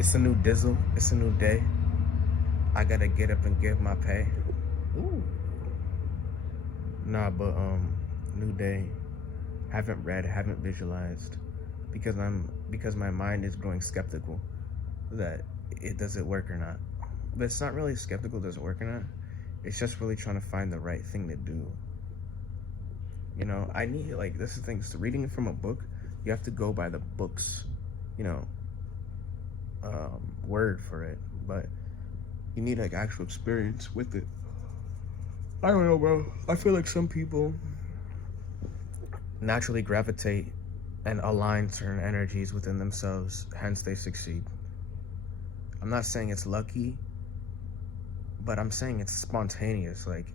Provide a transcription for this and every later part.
It's a new dizzle. It's a new day. I gotta get up and give my pay. Ooh. Nah, but new day. Haven't read, haven't visualized, because my mind is growing skeptical that it does it work or not. But it's not really skeptical does it work or not. It's just really trying to find the right thing to do. I need like this is the thing. So reading it from a book, you have to go by the book's, you know, word for it. But you need like actual experience with it. I don't know, bro. I feel like some people naturally gravitate and align certain energies within themselves, hence they succeed. I'm not saying it's lucky, but I'm saying it's spontaneous. Like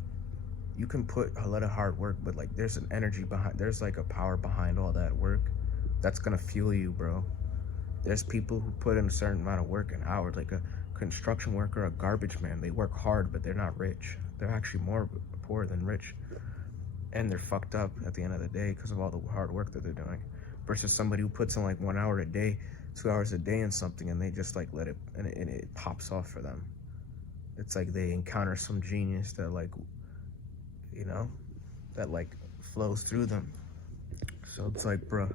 you can put a lot of hard work, but like there's an energy behind, there's like a power behind all that work that's gonna fuel you, bro. There's people who put in a certain amount of work and hours, like a construction worker, a garbage man. They work hard, but they're not rich. They're actually more poor than rich, and they're fucked up at the end of the day because of all the hard work that they're doing. Versus somebody who puts in like 1 hour a day, 2 hours a day in something, and they just like let it and it pops off for them. It's like they encounter some genius that like you know that like flows through them. So it's like, bro,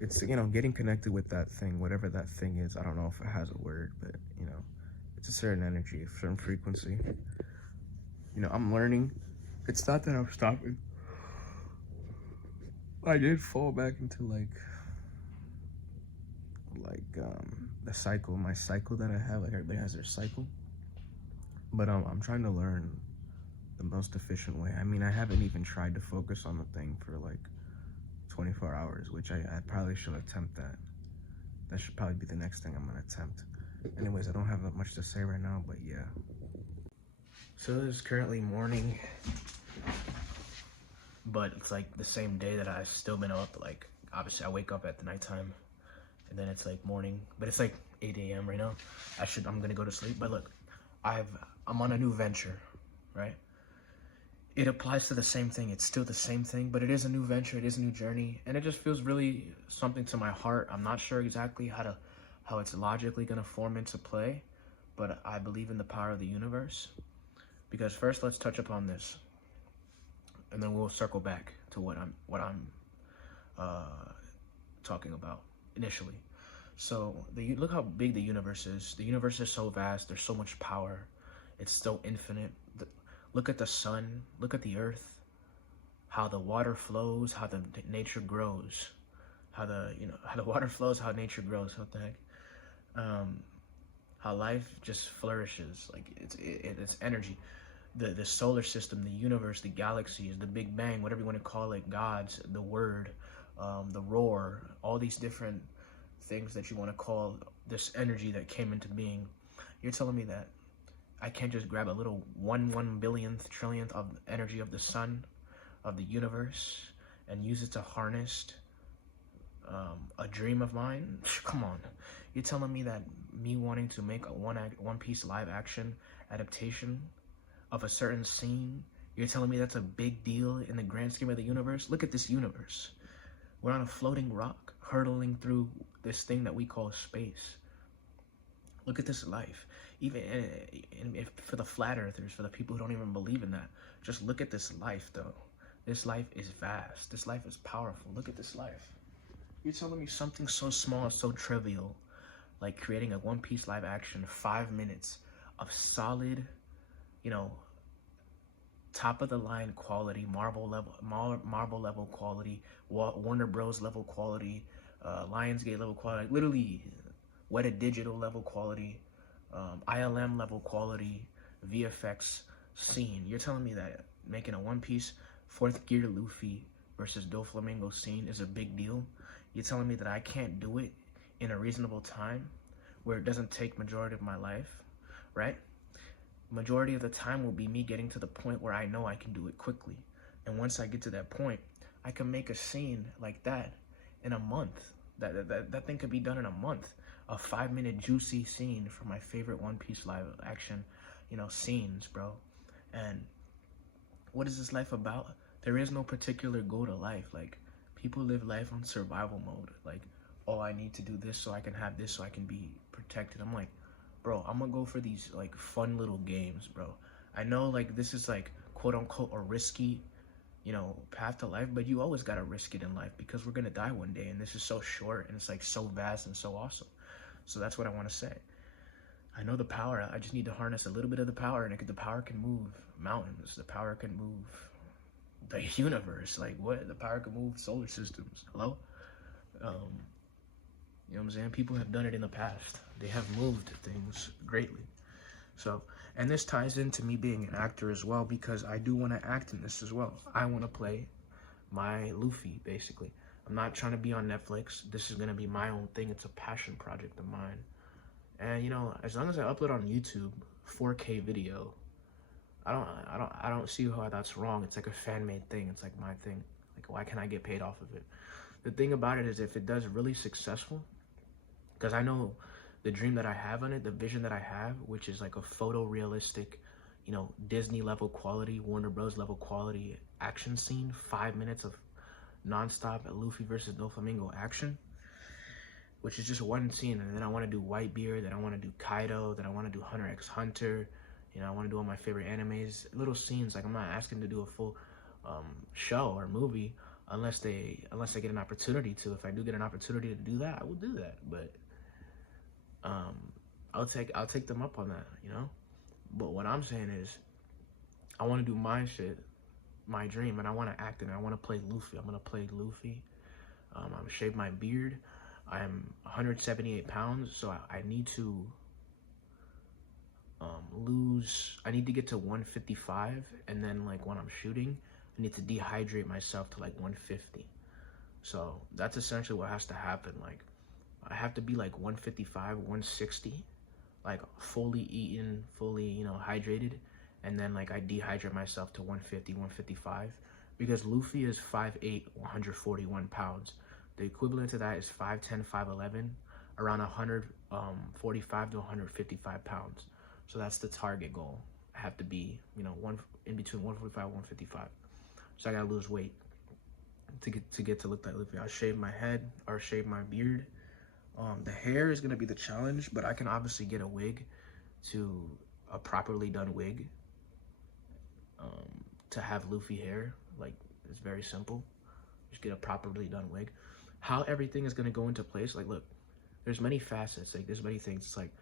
it's getting connected with that thing, whatever that thing is. I don't know if it has a word, but it's a certain energy, a certain frequency. I'm learning. It's not that I'm stopping. I did fall back into the cycle, my cycle that I have. Like everybody has their cycle, but I'm trying to learn the most efficient way. I mean, I haven't even tried to focus on the thing for like 24 hours, which I probably should attempt that. That should probably be the next thing I'm gonna attempt. Anyways, I don't have that much to say right now, but yeah. So it's currently morning, but it's like the same day that I've still been up. Like obviously I wake up at the nighttime, and then it's like morning, but it's like 8 a.m. right now. I'm gonna go to sleep. But look, I'm on a new venture, right? It applies to the same thing. It's still the same thing, but it is a new venture. It is a new journey, and it just feels really something to my heart. I'm not sure exactly how it's logically gonna form into play, but I believe in the power of the universe. Because first, let's touch upon this, and then we'll circle back to what I'm talking about initially. So look how big the universe is. The universe is so vast. There's so much power. It's so infinite. Look at the sun. Look at the earth. How the water flows. How the nature grows. How the water flows. How nature grows. What the heck? How life just flourishes. Like it's energy. The solar system, the universe, the galaxies, the Big Bang, whatever you want to call it, gods, the word, the roar, all these different things that you want to call this energy that came into being. You're telling me that I can't just grab a little one billionth trillionth of energy of the sun, of the universe, and use it to harness a dream of mine? Come on. You're telling me that me wanting to make a One Piece live action adaptation of a certain scene, you're telling me that's a big deal in the grand scheme of the universe? Look at this universe. We're on a floating rock, hurtling through this thing that we call space. Look at this life. Even if for the flat earthers, for the people who don't even believe in that, just look at this life, though. This life is vast. This life is powerful. Look at this life. You're telling me something so small, so trivial, like creating a One Piece live action, 5 minutes of solid, top of the line quality, Marvel level quality, Warner Bros level quality, Lionsgate level quality, literally Weta Digital level quality, ILM level quality, VFX scene. You're telling me that making a One Piece fourth gear Luffy versus Doflamingo scene is a big deal? You're telling me that I can't do it in a reasonable time where it doesn't take majority of my life, right? Majority of the time will be me getting to the point where I know I can do it quickly. And once I get to that point, I can make a scene like that in a month. That thing could be done in a month. A 5-minute juicy scene for my favorite One Piece live action, scenes, bro. And what is this life about? There is no particular goal to life. Like, people live life on survival mode. Like, oh, I need to do this so I can have this so I can be protected. I'm like, bro, I'm gonna go for these like fun little games, bro. I know like this is like quote unquote a risky, you know, path to life, but you always gotta risk it in life because we're gonna die one day, and this is so short and it's like so vast and so awesome. So that's what I want to say. I know the power. I just need to harness a little bit of the power, and the power can move mountains. The power can move the universe. Like what? The power can move solar systems. Hello? Um, you know what I'm saying? People have done it in the past. They have moved things greatly. So, and this ties into me being an actor as well, because I do want to act in this as well. I want to play my Luffy, basically. I'm not trying to be on Netflix. This is going to be my own thing. It's a passion project of mine. And you know, as long as I upload on YouTube 4K video, I don't see how that's wrong. It's like a fan-made thing. It's like my thing. Like, why can't I get paid off of it? The thing about it is, if it does really successful, because I know the dream that I have on it, the vision that I have, which is like a photorealistic, you know, Disney level quality, Warner Bros level quality action scene, 5 minutes of nonstop Luffy versus Doflamingo action, which is just one scene. And then I want to do Whitebeard, then I want to do Kaido, then I want to do Hunter x Hunter. You know, I want to do all my favorite animes, little scenes. Like, I'm not asking to do a full show or movie unless I get an opportunity to. If I do get an opportunity to do that, I will do that. But I'll take them up on that, you know. But what I'm saying is, I want to do my shit, my dream, and I want to act in it. I want to play Luffy. I'm gonna play Luffy. I'm gonna shave my beard. I'm 178 pounds, so I need to lose. I need to get to 155, and then like when I'm shooting, I need to dehydrate myself to like 150. So that's essentially what has to happen. Like, I have to be like 155, 160, like fully eaten, fully, you know, hydrated, and then like I dehydrate myself to 150, 155, because Luffy is 5'8", 141 pounds. The equivalent to that is 5'10", 5'11", around 145 to 155 pounds. So that's the target goal. I have to be, you know, in between 145 and 155. So I gotta lose weight to get to look like Luffy. I'll shave my head or shave my beard. The hair is gonna be the challenge, but I can obviously get a wig, a properly done wig, to have Luffy hair. Like, it's very simple. Just get a properly done wig. How everything is gonna go into place, like, look, there's many facets. Like, there's many things. It's like,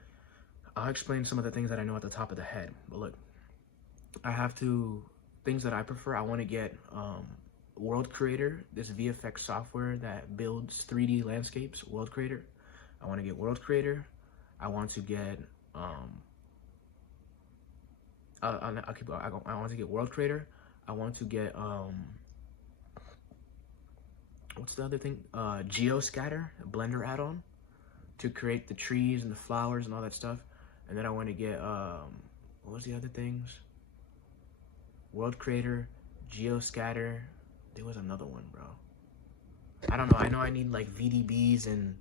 I'll explain some of the things that I know at the top of the head. But look, I have to, things that I prefer, I want to get World Creator, this VFX software that builds 3D landscapes, World Creator. I want to get World Creator. I want to get I want to get World Creator. I want to get what's the other thing? Geoscatter, a Blender add-on to create the trees and the flowers and all that stuff. And then I want to get what was the other things? World Creator, Geoscatter. There was another one, bro. I don't know. I know I need like VDBs and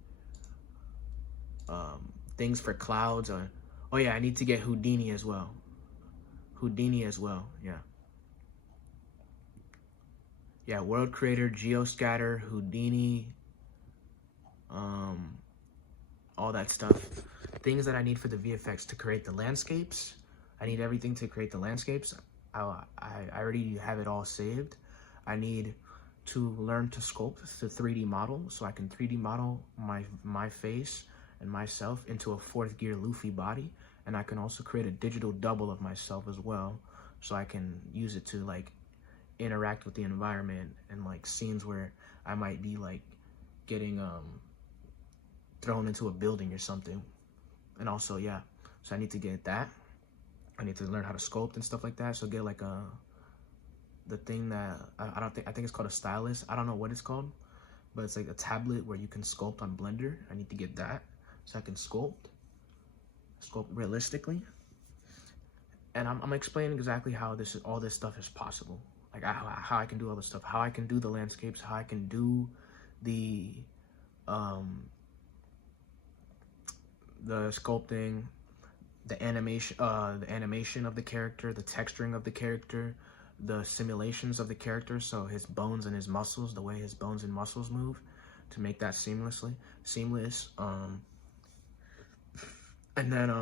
things for clouds. Oh yeah, I need to get Houdini as well. Yeah. Yeah, World Creator, Geoscatter, Houdini, all that stuff. Things that I need for the VFX to create the landscapes. I need everything to create the landscapes. I already have it all saved. I need to learn to sculpt the 3D model, so I can 3D model my face and myself into a 4th gear Luffy body. And I can also create a digital double of myself as well, so I can use it to like interact with the environment and like scenes where I might be like getting thrown into a building or something. And also, yeah, so I need to get that. I need to learn how to sculpt and stuff like that. So get like the thing that I think it's called a stylus. I don't know what it's called, but it's like a tablet where you can sculpt on Blender. I need to get that so I can sculpt realistically. And I'm explaining exactly how all this stuff is possible. Like how I can do all this stuff, how I can do the landscapes, how I can do the sculpting, the animation of the character, the texturing of the character, the simulations of the character, so his bones and his muscles, the way his bones and muscles move, to make that seamless. And then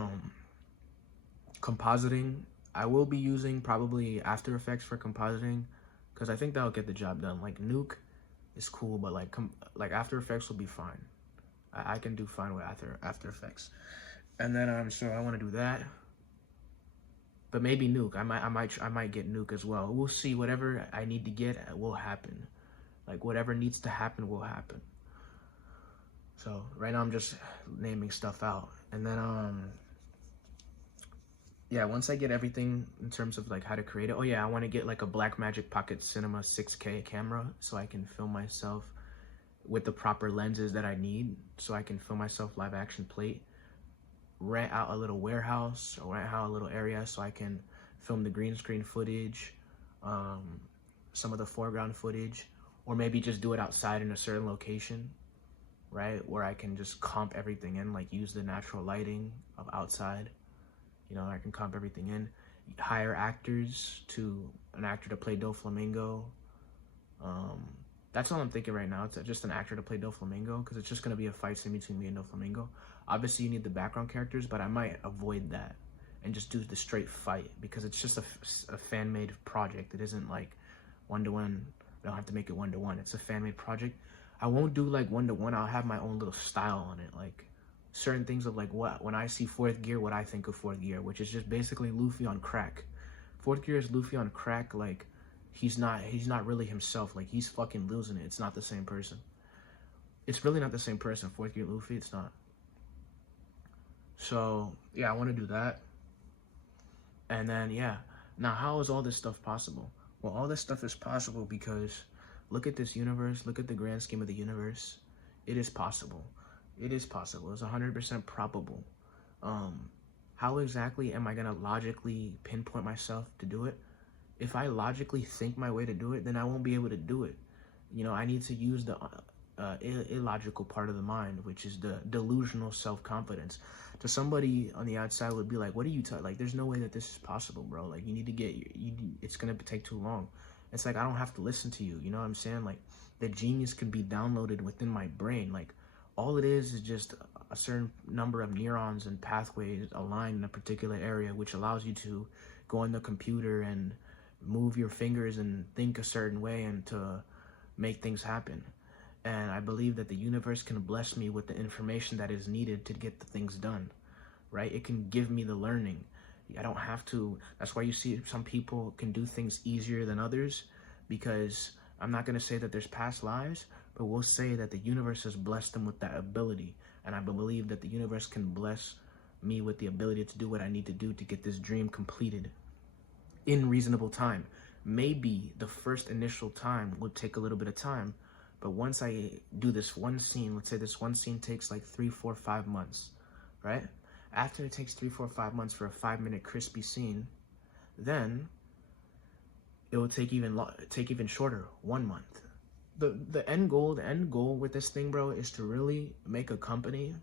compositing, I will be using probably After Effects for compositing, because I think that'll get the job done. Like Nuke is cool, but like After Effects will be fine. I can do fine with After Effects. And then so I want to do that. But maybe Nuke. I might get Nuke as well. We'll see. Whatever I need to get will happen. Like whatever needs to happen will happen. So right now I'm just naming stuff out. And then yeah, once I get everything in terms of like how to create it. Oh yeah, I want to get like a Blackmagic Pocket Cinema 6K camera so I can film myself with the proper lenses that I need, so I can film myself live action plate. Rent out a little warehouse or rent out a little area so I can film the green screen footage, some of the foreground footage, or maybe just do it outside in a certain location, right? Where I can just comp everything in, like use the natural lighting of outside. You know, I can comp everything in, hire actors an actor to play Doflamingo. That's all I'm thinking right now. It's just an actor to play Doflamingo, because it's just going to be a fight scene between me and Doflamingo. Obviously, you need the background characters, but I might avoid that and just do the straight fight, because it's just a fan-made project. It isn't like one-to-one. I don't have to make it one-to-one. It's a fan-made project. I won't do like one-to-one. I'll have my own little style on it, like certain things of like when I see Fourth Gear, what I think of Fourth Gear, which is just basically Luffy on crack. Fourth Gear is Luffy on crack, like he's not really himself, like he's fucking losing it. It's not the same person. It's really not the same person. Fourth Gear Luffy, it's not. So yeah, I want to do that. And then yeah, now how is all this stuff possible? Well, all this stuff is possible because look at this universe, look at the grand scheme of the universe. It is possible. It is possible. It's 100% probable. How exactly am I gonna logically pinpoint myself to do it? If I logically think my way to do it, then I won't be able to do it. You know, I need to use the illogical part of the mind, which is the delusional self-confidence. To somebody on the outside would be like, what are you like, there's no way that this is possible, bro. Like, you need to get, it's gonna take too long. It's like, I don't have to listen to you, you know what I'm saying? Like, the genius could be downloaded within my brain. Like, all it is just a certain number of neurons and pathways aligned in a particular area, which allows you to go on the computer and move your fingers and think a certain way and to make things happen. And I believe that the universe can bless me with the information that is needed to get the things done, right? It can give me the learning. I don't have to. That's why you see some people can do things easier than others, because I'm not going to say that there's past lives, but we'll say that the universe has blessed them with that ability. And I believe that the universe can bless me with the ability to do what I need to do to get this dream completed in reasonable time. Maybe the first initial time will take a little bit of time, but once I do this one scene, let's say this one scene takes like 3, 4, 5 months, right? After it takes 3, 4, 5 months for a 5-minute crispy scene, then it will take even shorter, 1 month. The end goal with this thing, bro, is to really make a company.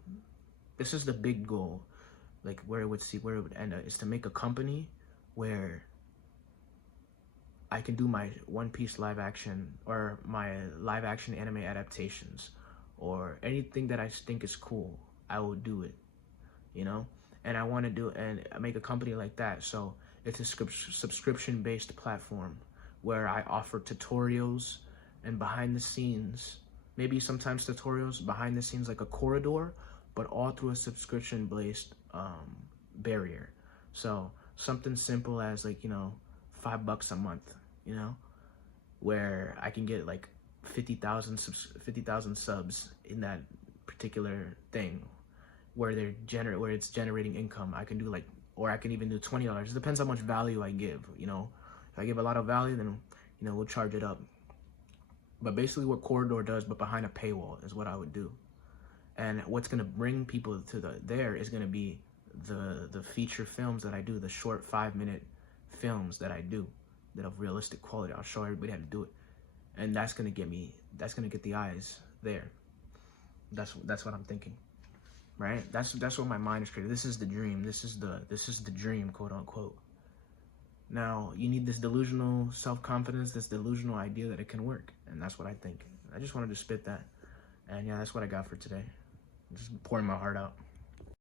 This is the big goal, like where it would end up, is to make a company where I can do my One Piece live action or my live action anime adaptations or anything that I think is cool. I will do it, you know? And I want to do and make a company like that. So it's a subscription-based platform where I offer tutorials and behind the scenes, maybe sometimes tutorials behind the scenes like a corridor, but all through a subscription-based barrier. So something simple as like, you know, $5 a month, you know, where I can get like 50,000 subs in that particular thing, where it's generating income. I can do like, or I can even do $20. It depends how much value I give, you know. If I give a lot of value, then, you know, we'll charge it up. But basically what Corridor does, but behind a paywall, is what I would do. And what's going to bring people to there is going to be the feature films that I do, the short 5-minute films that I do, that of realistic quality. I'll show everybody how to do it. And that's going to get the eyes there. That's what I'm thinking. Right? That's what my mind is creating. This is the dream. This is the dream, quote unquote. Now, you need this delusional self-confidence, this delusional idea that it can work. And that's what I think. I just wanted to spit that. And yeah, that's what I got for today. Just pouring my heart out.